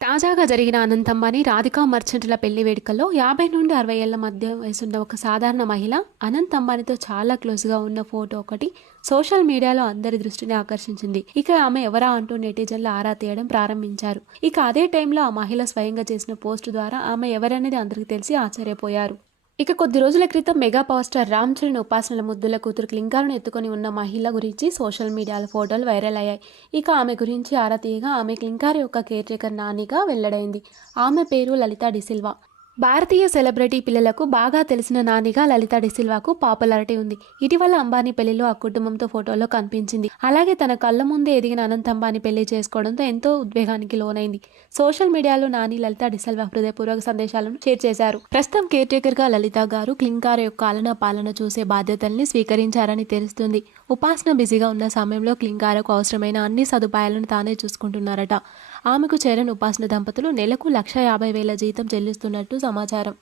తాజాగా జరిగిన అనంతమ్మని రాధికా మర్చెంట్ల పెళ్ళి వేడుకల్లో యాభై నుండి అరవై ఏళ్ళ మధ్య వయసున్న ఒక సాధారణ మహిళ అనంత్ చాలా క్లోజ్గా ఉన్న ఫోటో ఒకటి సోషల్ మీడియాలో అందరి దృష్టిని ఆకర్షించింది. ఇక ఆమె ఎవరా అంటూ నెటిజన్లు ఆరా తీయడం ప్రారంభించారు. ఇక అదే టైంలో ఆ మహిళ స్వయంగా చేసిన పోస్ట్ ద్వారా ఆమె ఎవరనేది అందరికీ తెలిసి ఆశ్చర్యపోయారు. ఇక కొద్ది రోజుల క్రితం mega power star Ram Charan ఉపాసనల ముద్దుల కూతురు లింగాలను ఎత్తుకొని ఉన్న మహిళ గురించి సోషల్ మీడియాలో ఫోటోలు వైరల్ అయ్యాయి. ఇక ఆమె గురించి ఆరా తీయగా ఆమె లింకారి యొక్క కేర్ టేకర్ నానిగా వెల్లడైంది. ఆమె పేరు లలిత డిసిల్వా భారతీయ సెలబ్రిటీ పిల్లలకు బాగా తెలిసిన నానిగా లలిత డిసిల్వాకు పాపులారిటీ ఉంది. ఇటీవల అంబానీ పెళ్ళిలో ఆ కుటుంబంతో ఫోటోలో కనిపించింది. అలాగే తన కళ్ళ ముందే ఎదిగిన అనంత్ అంబానీ పెళ్ళి చేసుకోవడంతో ఎంతో ఉద్వేగానికి లోనైంది. సోషల్ మీడియాలో నాని లలిత డిసిల్వా హృదయపూర్వక సందేశాలను షేర్ చేశారు. ప్రస్తుతం కేర్ టేకర్గా లలిత గారు క్లింకార్ యొక్క ఆలన పాలన చూసే బాధ్యతల్ని స్వీకరించారని తెలుస్తుంది. ఉపాసన బిజీగా ఉన్న సమయంలో క్లింకారకు అవసరమైన అన్ని సదుపాయాలను తానే చూసుకుంటున్నారట. ఆమెకు చరణ్ ఉపాసన దంపతులు నెలకు లక్ష యాభై వేల జీతం చెల్లిస్తున్నట్టు సమాచారం.